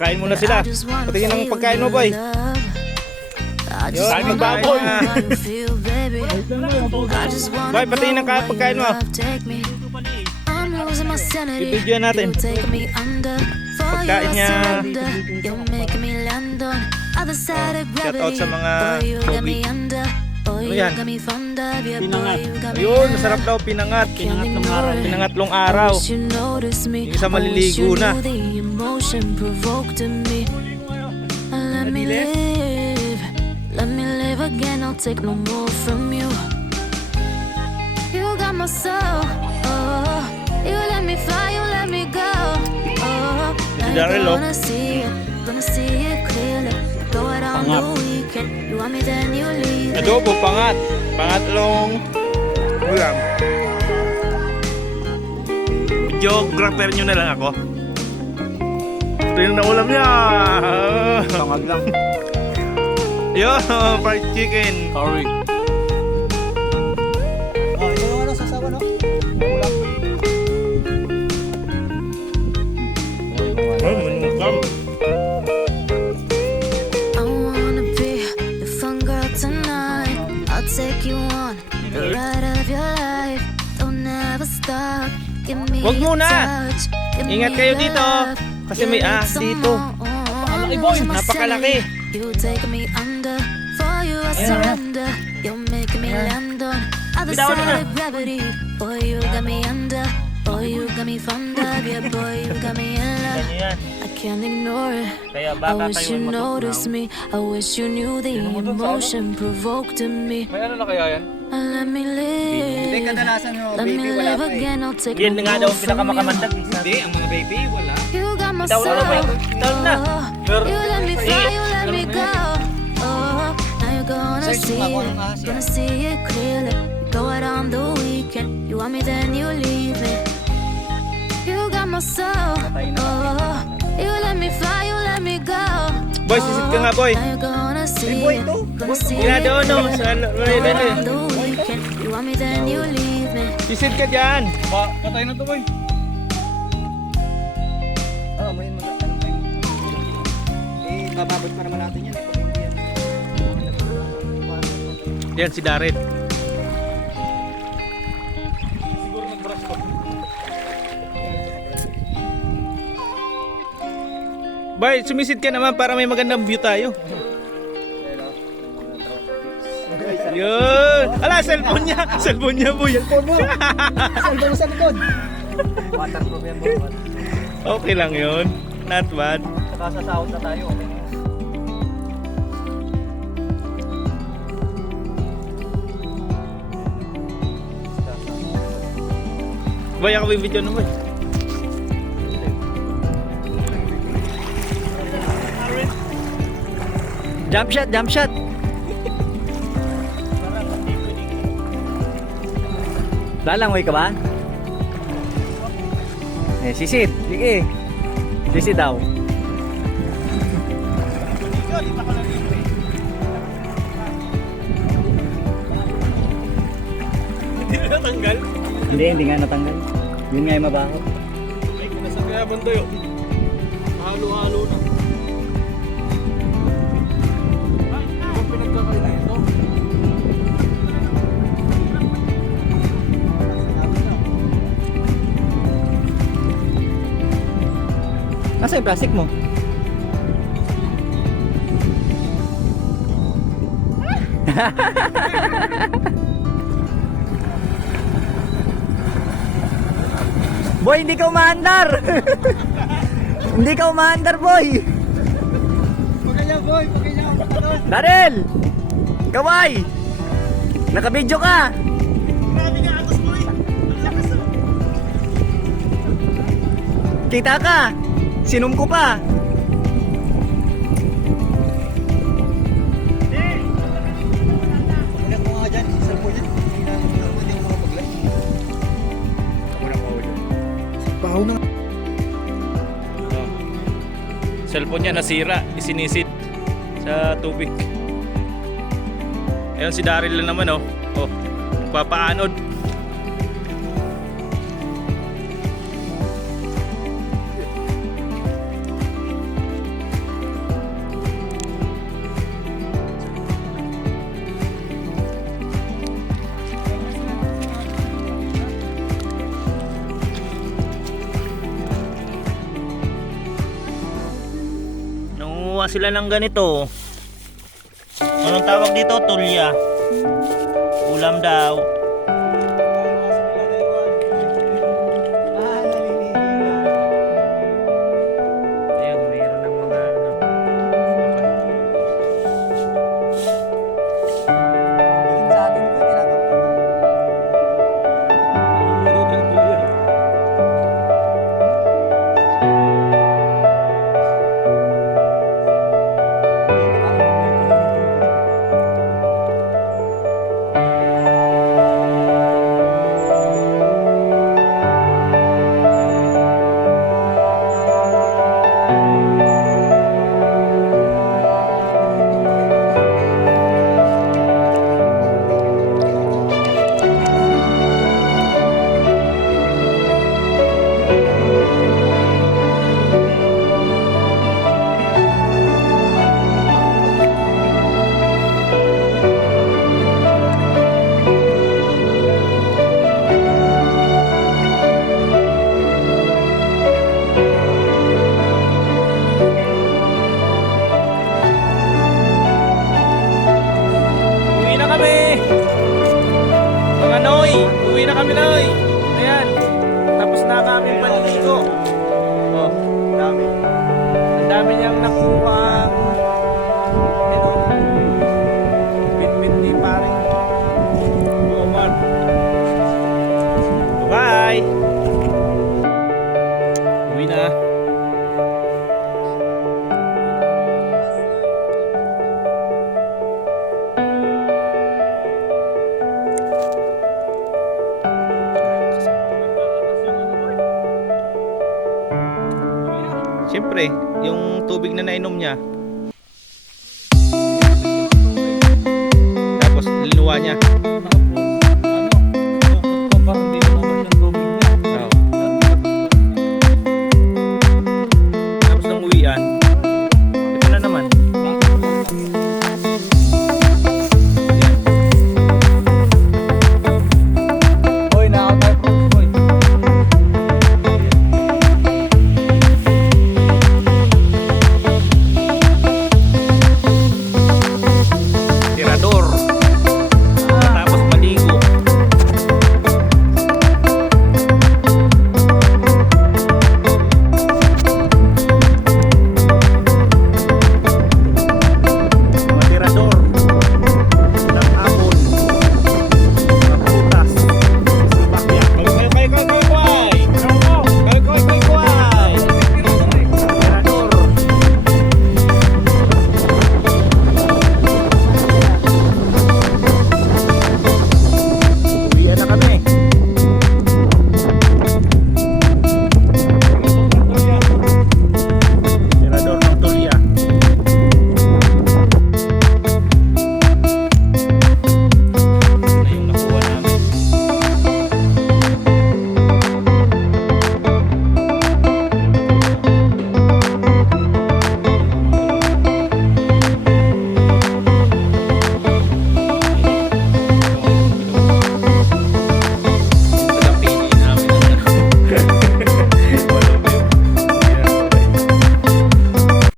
Kain muna sila. Patingin ang pagkain mo, boy. Kain ng baboy. Boy, patingin ang pagkain mo. Bibidyoan natin. Pagkain niya. Shout out sa mga tubig. Ano yan? Pinangat. Ayun, masarap daw pinangat. Pinangatlong araw. Yung isa maliligo na. Let me live again, I'll take no more from you. You got my soul, oh. You let me fly, you let me go, oh. Now you're gonna see it clearly. Go out on the weekend, you want me then you leave. Adobo, pangat. Pangatlong ulam. Videographer nyo na lang ako. Ito yung naulam niya. Pangag lang. Yo, fried chicken. Curry. Oh, ito yung ano, sasawa, no? Ulam. Ay, manungkam. I wanna be your fun girl tonight. I'll take you on the ride of your life. Don't ever stop. Give me Wag muna. a touch. Give Ingat me kayo love. dito. Kasi may ahas dito. Napakalaki. You take me under. For you I surrender. You're making me land on other Bitawan side na. of gravity. Boy, you got me under. Boy, you got me fond of. Yeah, boy, you got me in love. Yan. I can't ignore it. Kaya I baka wish kayo you noticed me. I wish you knew the emotion provoked in me. May ano na kaya yan? Let me live. kadalasan yung Let me baby wala live pa eh. again. I'll take Yan no nga daw more ang from pinakamakamandag. Hindi, ang mga baby wala. you. You got my Itaw soul. na ba? Itaw na. Oh, you let me fly, you let me go. Oh, now you're gonna see it, gonna see it clearly. Go out on the weekend. You want me, then you leave me. You got my soul. Oh, you let me fly, you let me go. Boy, sisid ka nga, boy. Now you're gonna see it, gonna see Wala it. doon, no. Sa Go out on the weekend. You want me, then you leave me. sisid ka dyan. Patay na to, boy. Oo, may mga ano tayo. Eh, bababot pa naman natin yan. Pag hindi yan. Yan si Darren. Siguro nag-brush ko. Boy, sumisid ka naman para may magandang view tayo. Yun. Ala, cellphone niya. Cellphone niya, boy. Cellphone mo sa likod. Waterproof yan, boy. Okay lang yun. Not bad. Saka sa sahod na tayo. Okay na. Boy, ako may video na, boy. Jump shot, jump shot. Lalangoy ka ba? Eh, sisid. Sige. Sisid daw. Hindi na natanggal. Hindi nga natanggal. Yun nga yung mabaho. Ay, kinasakyaban tayo. Halo-halo na. Ay, ang pinagkakain na ito. Nasa yung plastic mo? Boy, hindi ka umaandar! Hindi ka umaandar, boy! Pagkaya, boy! Pagkaya! Darrell! Kaway! Nakabidyo ka! Grabe nga agos, boy. Ang lakas, oh. Kita ka! Sinum ko pa! Baho na. Cellphone niya nasira, isinisid sa tubig. Ayun si Daryl na naman, oh. Oh, papaanod. kumuha sila ng ganito. Anong tawag dito? Tulya. Ulam daw. Ayan, mayroon ng mga ano. Sa atin ko, tinatakpan. Uwi na kami! Mga Noy! Uwi na kami, Noy! Ayan. Tapos na kami paliligo. Oh, Dami. ang dami niyang nakuha. Ito. Bit-bit ni paring Omar. Bye! Uwi na. Siyempre, yung tubig na nainom niya. Tapos linuwa niya.